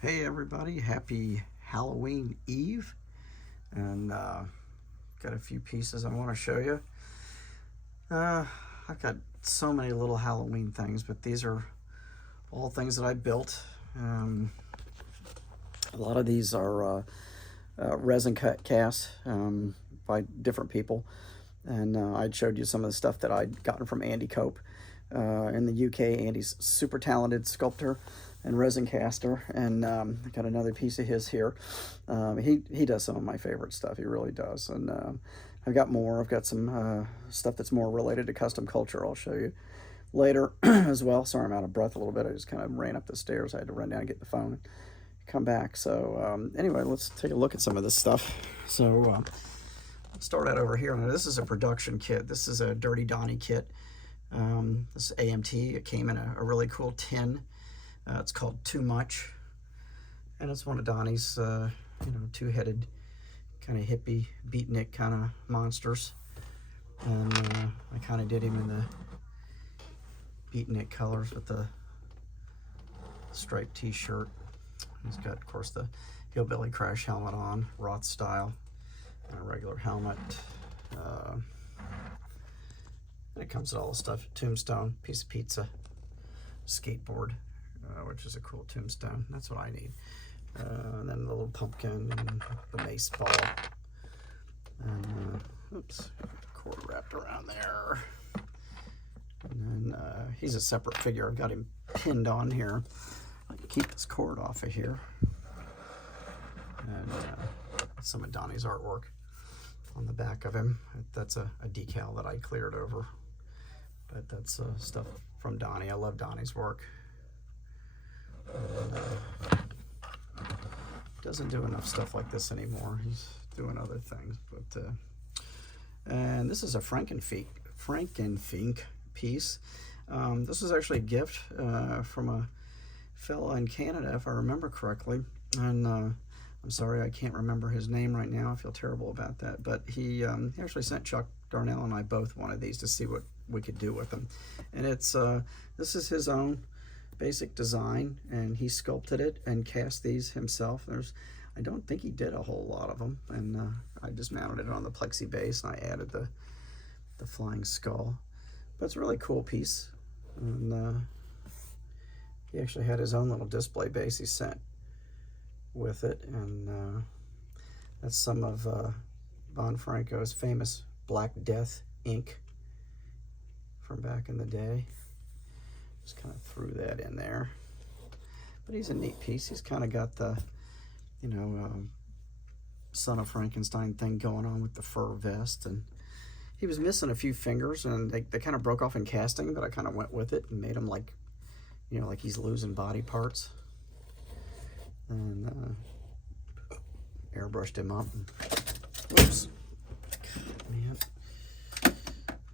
Hey everybody, happy Halloween Eve, and got a few pieces I want to show you. I've got so many little Halloween things, but these are all things that I built. A lot of these are resin cut casts by different people, and I showed you some of the stuff that I'd gotten from Andy Cope in the UK. Andy's super talented sculptor and resin caster, and I got another piece of his here. He does some of my favorite stuff. He really does, and I've got more. I've got some stuff that's more related to custom culture. I'll show you later as well. Sorry, I'm out of breath a little bit. I just kind of ran up the stairs. I had to run down and get the phone and come back. So anyway, let's take a look at some of this stuff. So let's start out over here. Now, this is a production kit. This is a Dirty Donnie kit. This is AMT. It came in a really cool tin. It's called Too Much, and it's one of Donnie's two-headed kind of hippie beatnik kind of monsters. And I kind of did him in the beatnik colors with the striped t-shirt. He's got, of course, the Hillbilly Crash helmet on, Roth style, and a regular helmet. And it comes with all the stuff: tombstone, piece of pizza, skateboard, which is a cool tombstone. That's what I need. And then the little pumpkin and the mace ball. And oops, cord wrapped around there. And then he's a separate figure. I've got him pinned on here. I can keep this cord off of here. And some of Donnie's artwork on the back of him. That's a decal that I cleared over. But that's stuff from Donnie. I love Donnie's work. And, doesn't do enough stuff like this anymore. He's doing other things. But and this is a Frankenfink piece. This was actually a gift from a fella in Canada, if I remember correctly. And I'm sorry, I can't remember his name right now. I feel terrible about that. But he actually sent Chuck Darnell and I both one of these to see what we could do with them. And it's this is his own basic design, and he sculpted it and cast these himself. I don't think he did a whole lot of them, and I just mounted it on the plexi base, and I added the flying skull. But it's a really cool piece, and he actually had his own little display base he sent with it, and that's some of Von Franco's famous Black Death ink from back in the day. Just kind of threw that in there. But he's a neat piece. He's kind of got the, Son of Frankenstein thing going on with the fur vest. And he was missing a few fingers, and they kind of broke off in casting, but I kind of went with it and made him like, like he's losing body parts. And airbrushed him up. And, whoops. God, man.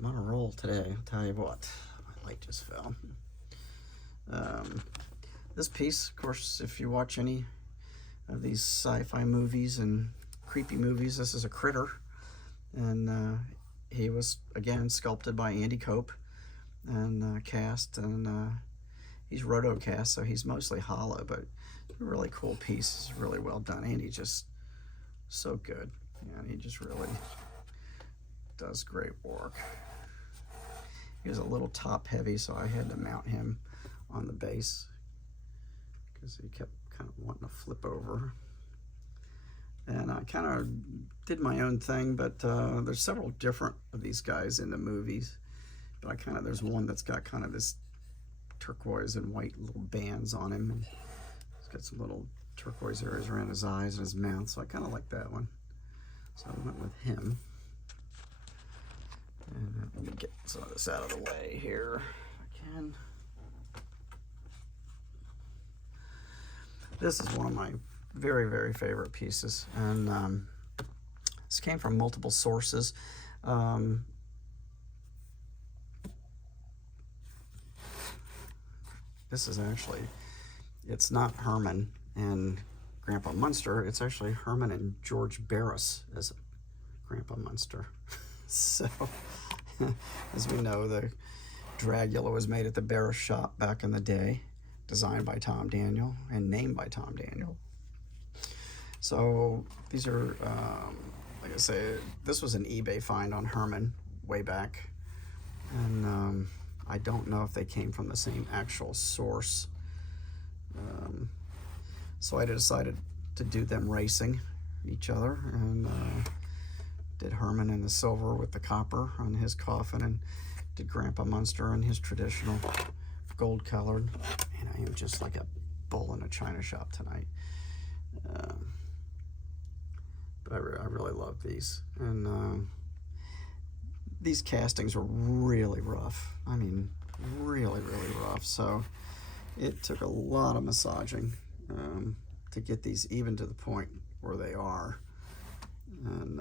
I'm on a roll today, I'll tell you what. My light just fell. This piece, of course, if you watch any of these sci-fi movies and creepy movies, this is a critter, and he was again sculpted by Andy Cope and cast, and he's rotocast, so he's mostly hollow, but a really cool piece. It's really well done. Andy just so good, and he just really does great work. He was a little top heavy, so I had to mount him on the base because he kept kind of wanting to flip over. And I kind of did my own thing, but there's several different of these guys in the movies. But there's one that's got kind of this turquoise and white little bands on him. And he's got some little turquoise areas around his eyes and his mouth, so I kind of like that one. So I went with him. And let me get some of this out of the way here if I can. This is one of my very, very favorite pieces, and this came from multiple sources. This is actually, it's not Herman and Grandpa Munster, it's actually Herman and George Barris as Grandpa Munster. So, as we know, the Dragula was made at the Barris shop back in the day. designed by Tom Daniel and named by Tom Daniel. So these are, like I say, this was an eBay find on Herman way back. And I don't know if they came from the same actual source. So I decided to do them racing each other, and did Herman in the silver with the copper on his coffin, and did Grandpa Munster in his traditional gold colored. And I am just like a bull in a china shop tonight. But I really love these. And these castings were really rough. I mean, really, really rough. So it took a lot of massaging to get these even to the point where they are. And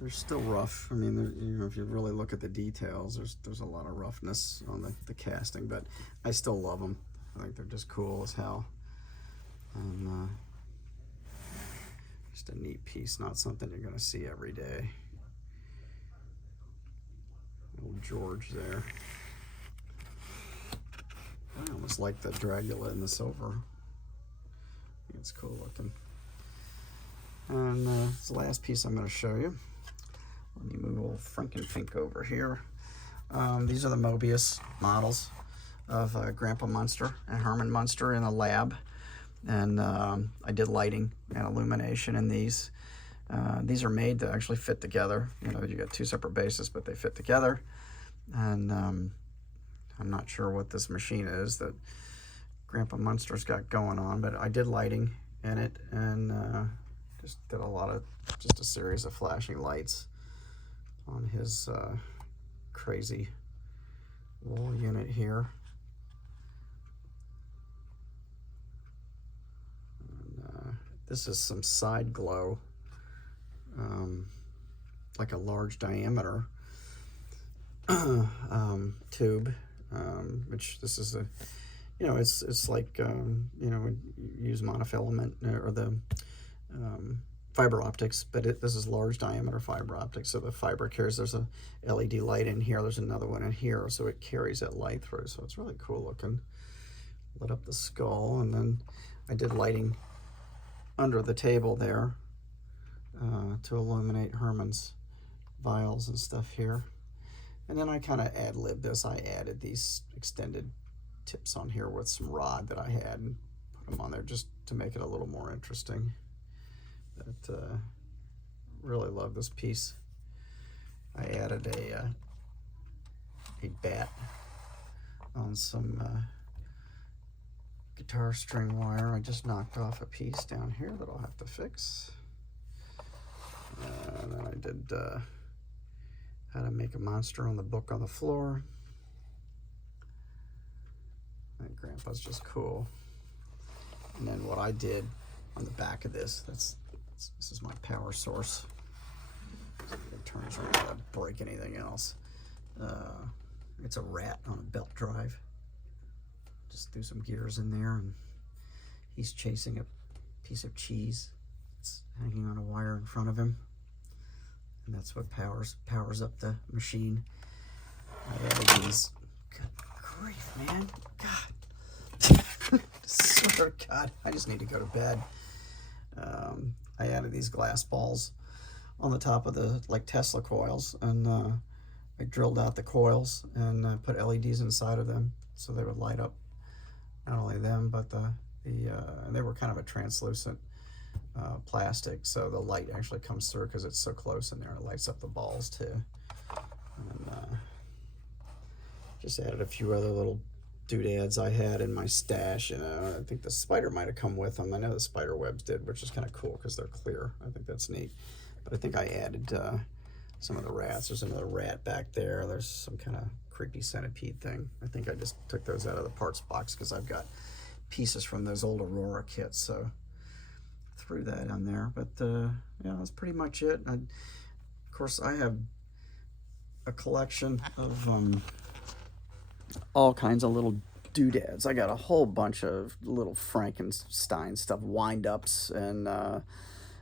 they're still rough. I mean, you know, if you really look at the details, there's a lot of roughness on the casting, but I still love them. I think they're just cool as hell. And just a neat piece, not something you're gonna see every day. Old George there. I almost like the Dracula in the silver. I think it's cool looking. And this last piece I'm going to show you. Let me move old Frankenfink over here. These are the Mobius models of Grandpa Munster and Herman Munster in a lab. And I did lighting and illumination in these. These are made to actually fit together. You know, you got two separate bases, but they fit together. And I'm not sure what this machine is that Grandpa Munster's got going on, but I did lighting in it, and just did just a series of flashing lights on his crazy wall unit here. And this is some side glow, like a large diameter tube, which this is a, you know, it's like, you know, you use monofilament or the fiber optics, but this is large diameter fiber optics, so the fiber carries, there's a LED light in here, there's another one in here, so it carries that light through, so it's really cool looking. Lit up the skull, and then I did lighting under the table there to illuminate Herman's vials and stuff here. And then I kind of ad-libbed this. I added these extended tips on here with some rod that I had and put them on there just to make it a little more interesting. But really love this piece. I added a bat on some guitar string wire. I just knocked off a piece down here that I'll have to fix. And then I did how to make a monster on the book on the floor. And Grandpa's just cool. And then what I did on the back of this, this is my power source. It turns around to break anything else. It's a rat on a belt drive. Just threw some gears in there, and he's chasing a piece of cheese. It's hanging on a wire in front of him, and that's what powers up the machine. I added these. Good grief, man! God, swear to God, I just need to go to bed. I added these glass balls on the top of the Tesla coils, and I drilled out the coils and put LEDs inside of them so they would light up not only them, but they were kind of a translucent plastic, so the light actually comes through because it's so close in there. It lights up the balls too. And just added a few other little doodads I had in my stash. I think the spider might have come with them. I know the spider webs did, which is kind of cool because they're clear. I think that's neat. But I think I added some of the rats. There's another rat back there. There's some kind of creepy centipede thing. I think I just took those out of the parts box because I've got pieces from those old Aurora kits, so threw that in there. But yeah, that's pretty much it. Of course, I have a collection of all kinds of little doodads. I got a whole bunch of little Frankenstein stuff, wind-ups, and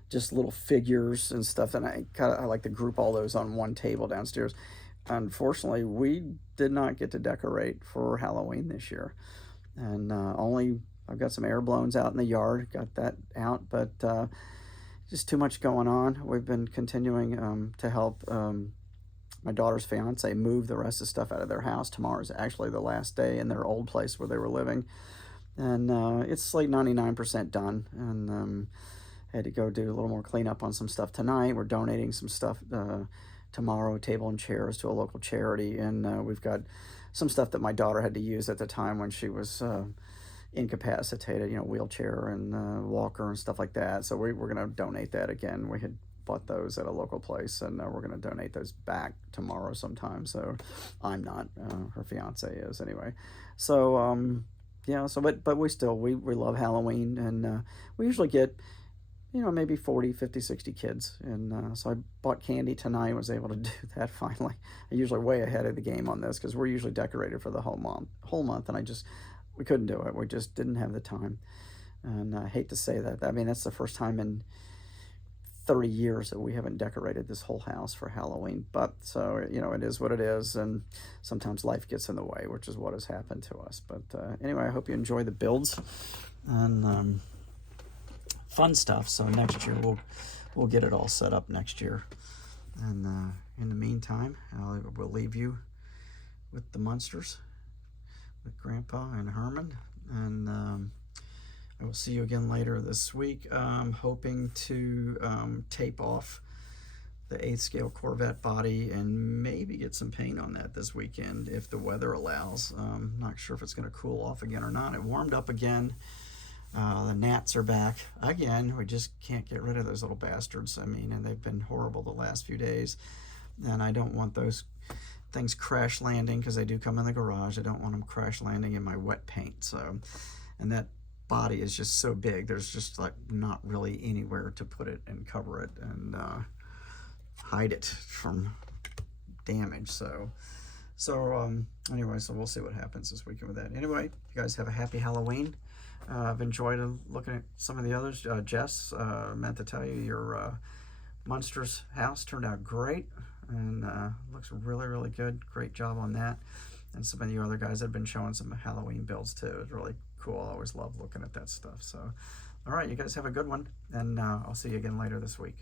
just little figures and stuff, and I like to group all those on one table downstairs. Unfortunately, we did not get to decorate for Halloween this year. and only I've got some air blowns out in the yard, got that out, but just too much going on. We've been continuing to help my daughter's fiance move the rest of the stuff out of their house. Tomorrow's actually the last day in their old place where they were living, and it's like 99% done. And had to go do a little more cleanup on some stuff tonight. We're donating some stuff tomorrow, table and chairs, to a local charity, and we've got some stuff that my daughter had to use at the time when she was incapacitated, wheelchair and walker and stuff like that. So we're going to donate that again. We had bought those at a local place, and we're going to donate those back tomorrow sometime. So I'm not, her fiance is anyway. So yeah, so but we love Halloween, and we usually get maybe 40, 50, 60 kids. And so I bought candy tonight, was able to do that finally. I'm usually way ahead of the game on this because we're usually decorated for the whole month, and we couldn't do it. We just didn't have the time. And I hate to say that. I mean, that's the first time in 30 years that we haven't decorated this whole house for Halloween. But so, it is what it is. And sometimes life gets in the way, which is what has happened to us. But anyway, I hope you enjoy the builds and fun stuff. So next year we'll get it all set up next year. And in the meantime, we'll leave you with the Munsters, with Grandpa and Herman, and I will see you again later this week. Hoping to tape off the 8th scale Corvette body and maybe get some paint on that this weekend if the weather allows. Not sure if it's going to cool off again or not. It warmed up again. The gnats are back again. We just can't get rid of those little bastards. I mean, and they've been horrible the last few days, and I don't want those things crash landing because they do come in the garage. I don't want them crash landing in my wet paint. So, and that body is just so big, there's just like not really anywhere to put it and cover it and hide it from damage. So anyway, so we'll see what happens this weekend with that. Anyway, you guys have a happy Halloween. I've enjoyed looking at some of the others. Jess, meant to tell you your Munsters house turned out great, and looks really, really good. Great job on that. And some of the other guys have been showing some Halloween builds too. It's really cool. I always love looking at that stuff. So, all right, you guys have a good one, and I'll see you again later this week.